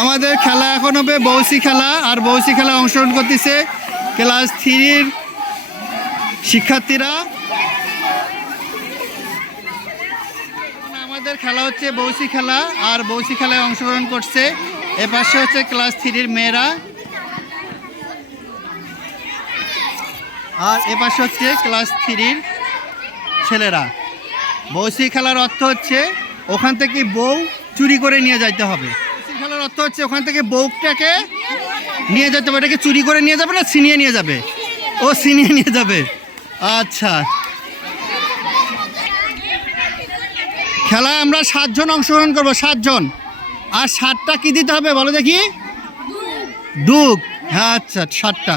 আমাদের খেলা এখন হবে বৌসি খেলা, আর বৌসি খেলা অংশগ্রহণ করতেছে ক্লাস 3-র শিক্ষার্থীরা। আমাদের খেলা হচ্ছে বৌসি খেলা, আর বৌসি খেলায় অংশগ্রহণ করছে এপাশে হচ্ছে ক্লাস 3-র মেয়েরা, আর এপাশে হচ্ছে ক্লাস 3-র ছেলেরা। বৌসি খেলার অর্থ হচ্ছে ওখান থেকে বউ চুরি করে নিয়ে যাইতে হবে। বৌসি খেলার অর্থ হচ্ছে ওখান থেকে বউটাকে নিয়ে যেতে হবে। এটাকে চুরি করে নিয়ে যাবে না ছিনিয়ে নিয়ে যাবে? ও ছিনিয়ে নিয়ে যাবে। আচ্ছা, খেলায় আমরা 7 জন অংশগ্রহণ করবো, 7 জন। আর 7টা কি দিতে হবে বলো দেখি? দুধ। হ্যাঁ আচ্ছা, 7টা।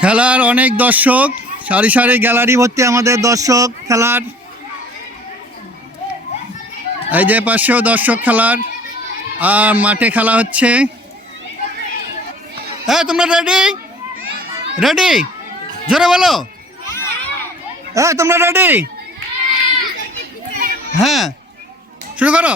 খেলার অনেক দর্শক, সারি সারি গ্যালারি ভর্তি আমাদের দর্শক খেলার। এই যে পাশেও দর্শক খেলার, আর মাঠে খেলা হচ্ছে। হ্যাঁ তোমরা রেডি? রেডি? জোরে বলো। হ্যাঁ তোমরা রেডি? হ্যাঁ শুরু করো।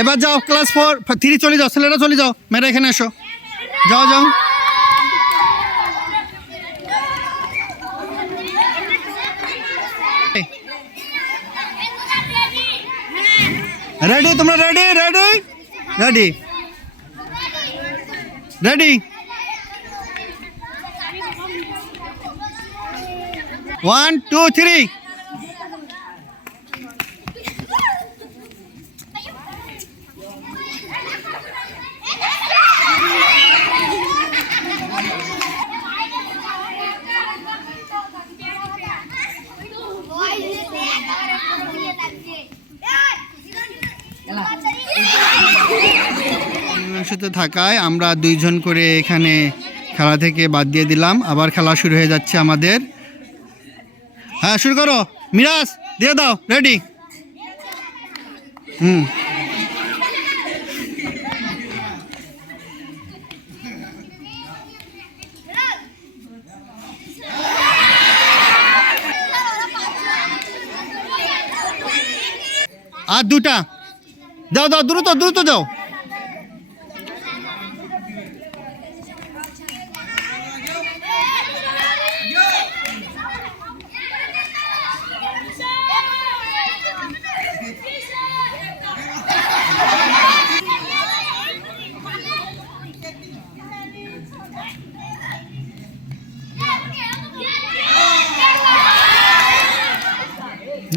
এবার যাও ক্লাস 4-3 চলে যাও, ছেলেরা চলে যাও, মেয়েরা এখানে এসো, যাও যাও। রেডি? তোমরা রেডি? রেডি? রেডি? রেডি? 1 2 3। সাথে থাকায় আমরা 2 জন করে এখানে খেলা থেকে বাদ দিয়ে দিলাম। আবার খেলা শুরু হয়ে যাচ্ছে আমাদের। হ্যাঁ শুরু করো, মিরাজ দিয়ে দাও। রেডি? আর 2টা যাও, দাও দ্রুত দ্রুত যাও।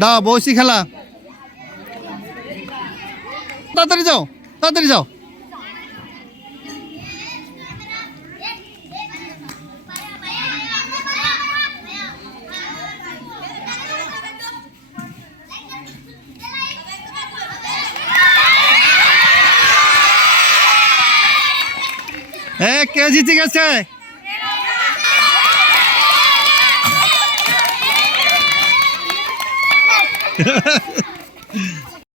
দাও বৌসি খেলা, তাড়াতাড়ি যাও, তাড়াতাড়ি যাও। কে জিতে গেছে?